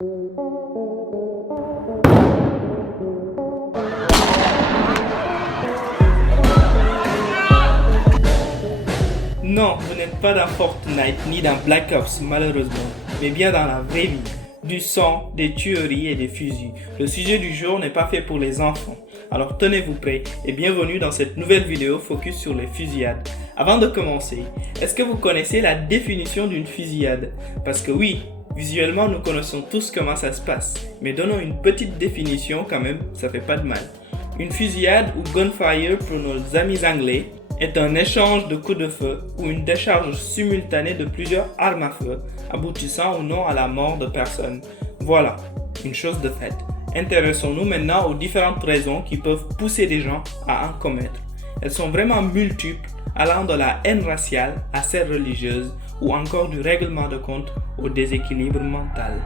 Non, vous n'êtes pas dans Fortnite ni dans Black Ops malheureusement, mais bien dans la vraie vie. Du sang, des tueries et des fusils. Le sujet du jour n'est pas fait pour les enfants. Alors tenez-vous prêts et bienvenue dans cette nouvelle vidéo focus sur les fusillades. Avant de commencer, est-ce que vous connaissez la définition d'une fusillade? Parce que oui, visuellement nous connaissons tous comment ça se passe, mais donnons une petite définition quand même, ça fait pas de mal. Une fusillade ou gunfire pour nos amis anglais est un échange de coups de feu ou une décharge simultanée de plusieurs armes à feu, aboutissant ou non à la mort de personnes. Voilà, une chose de faite. Intéressons-nous maintenant aux différentes raisons qui peuvent pousser des gens à en commettre. Elles sont vraiment multiples, allant de la haine raciale à celle religieuse ou encore du règlement de compte au déséquilibre mental.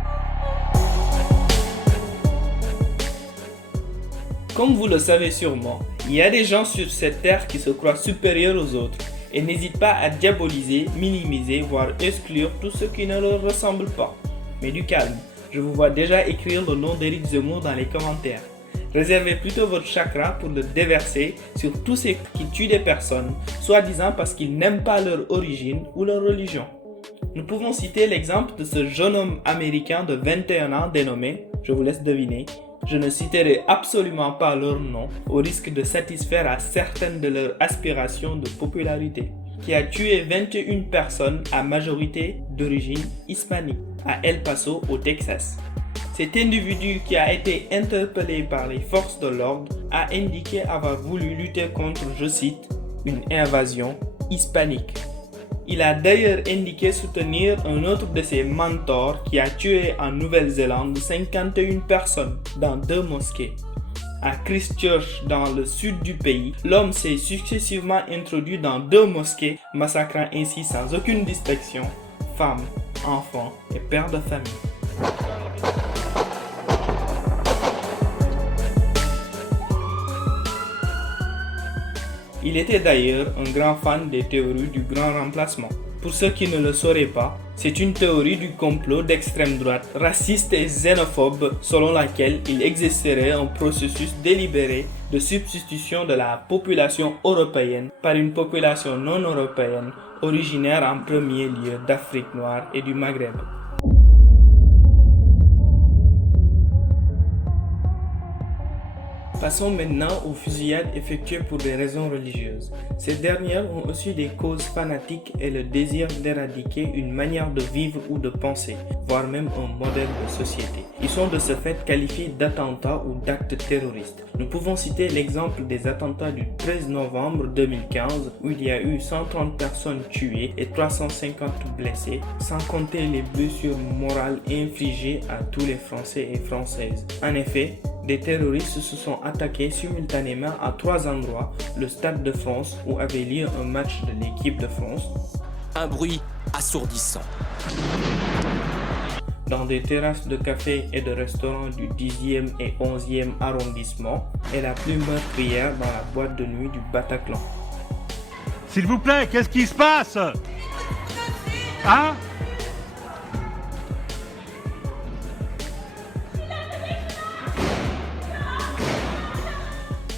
Comme vous le savez sûrement, il y a des gens sur cette terre qui se croient supérieurs aux autres et n'hésitent pas à diaboliser, minimiser, voire exclure tout ce qui ne leur ressemble pas. Mais du calme, je vous vois déjà écrire le nom d'Éric Zemmour dans les commentaires. Réservez plutôt votre chakra pour le déverser sur tous ceux qui tuent des personnes, soi-disant parce qu'ils n'aiment pas leur origine ou leur religion. Nous pouvons citer l'exemple de ce jeune homme américain de 21 ans dénommé, je vous laisse deviner, je ne citerai absolument pas leur nom au risque de satisfaire à certaines de leurs aspirations de popularité, qui a tué 21 personnes à majorité d'origine hispanique à El Paso au Texas. Cet individu qui a été interpellé par les forces de l'ordre a indiqué avoir voulu lutter contre, je cite, une invasion hispanique. Il a d'ailleurs indiqué soutenir un autre de ses mentors qui a tué en Nouvelle-Zélande 51 personnes dans 2 mosquées. À Christchurch, dans le sud du pays, l'homme s'est successivement introduit dans 2 mosquées, massacrant ainsi sans aucune distinction femmes, enfants et pères de famille. Il était d'ailleurs un grand fan des théories du grand remplacement. Pour ceux qui ne le sauraient pas, c'est une théorie du complot d'extrême droite, raciste et xénophobe, selon laquelle il existerait un processus délibéré de substitution de la population européenne par une population non européenne, originaire en premier lieu d'Afrique noire et du Maghreb. Passons maintenant aux fusillades effectuées pour des raisons religieuses. Ces dernières ont aussi des causes fanatiques et le désir d'éradiquer une manière de vivre ou de penser, voire même un modèle de société. Ils sont de ce fait qualifiés d'attentats ou d'actes terroristes. Nous pouvons citer l'exemple des attentats du 13 novembre 2015 où il y a eu 130 personnes tuées et 350 blessées, sans compter les blessures morales infligées à tous les Français et Françaises. En effet, des terroristes se sont attaqués simultanément à 3 endroits, le Stade de France où avait lieu un match de l'équipe de France, un bruit assourdissant, dans des terrasses de cafés et de restaurants du 10e et 11e arrondissement et la plus meurtrière dans la boîte de nuit du Bataclan. S'il vous plaît, qu'est-ce qui se passe? Hein?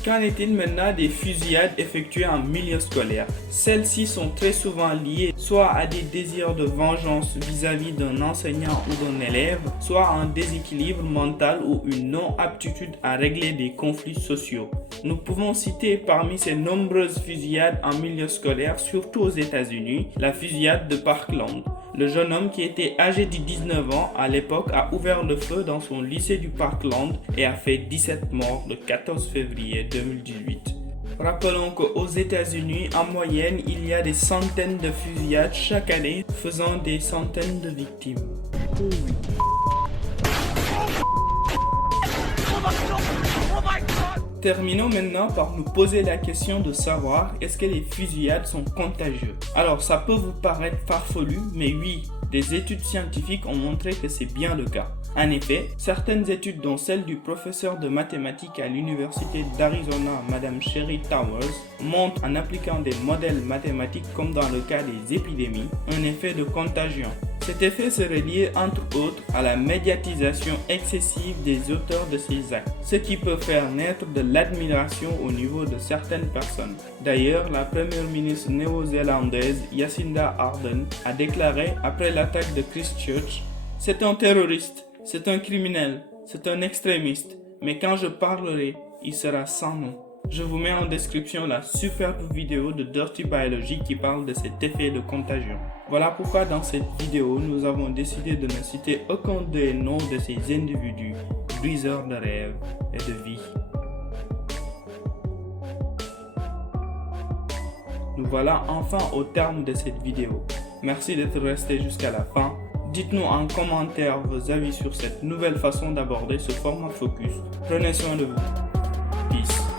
Qu'en est-il maintenant des fusillades effectuées en milieu scolaire? Celles-ci sont très souvent liées soit à des désirs de vengeance vis-à-vis d'un enseignant ou d'un élève, soit à un déséquilibre mental ou une non-aptitude à régler des conflits sociaux. Nous pouvons citer parmi ces nombreuses fusillades en milieu scolaire, surtout aux États-Unis, la fusillade de Parkland. Le jeune homme qui était âgé de 19 ans à l'époque a ouvert le feu dans son lycée du Parkland et a fait 17 morts le 14 février 2018. Rappelons qu'aux États-Unis, en moyenne, il y a des centaines de fusillades chaque année, faisant des centaines de victimes. Terminons maintenant par nous poser la question de savoir est-ce que les fusillades sont contagieuses. Alors ça peut vous paraître farfelu, mais oui, des études scientifiques ont montré que c'est bien le cas. En effet, certaines études dont celle du professeur de mathématiques à l'université d'Arizona, Madame Sherry Towers, montrent en appliquant des modèles mathématiques comme dans le cas des épidémies, un effet de contagion. Cet effet serait lié entre autres à la médiatisation excessive des auteurs de ces actes, ce qui peut faire naître de l'admiration au niveau de certaines personnes. D'ailleurs, la première ministre néo-zélandaise Jacinda Ardern a déclaré après l'attaque de Christchurch: « C'est un terroriste, c'est un criminel, c'est un extrémiste, mais quand je parlerai, il sera sans nom. » Je vous mets en description la superbe vidéo de Dirty Biology qui parle de cet effet de contagion. Voilà pourquoi dans cette vidéo, nous avons décidé de ne citer aucun des noms de ces individus, briseurs de rêves et de vie. Nous voilà enfin au terme de cette vidéo. Merci d'être resté jusqu'à la fin. Dites-nous en commentaire vos avis sur cette nouvelle façon d'aborder ce format focus. Prenez soin de vous. Peace.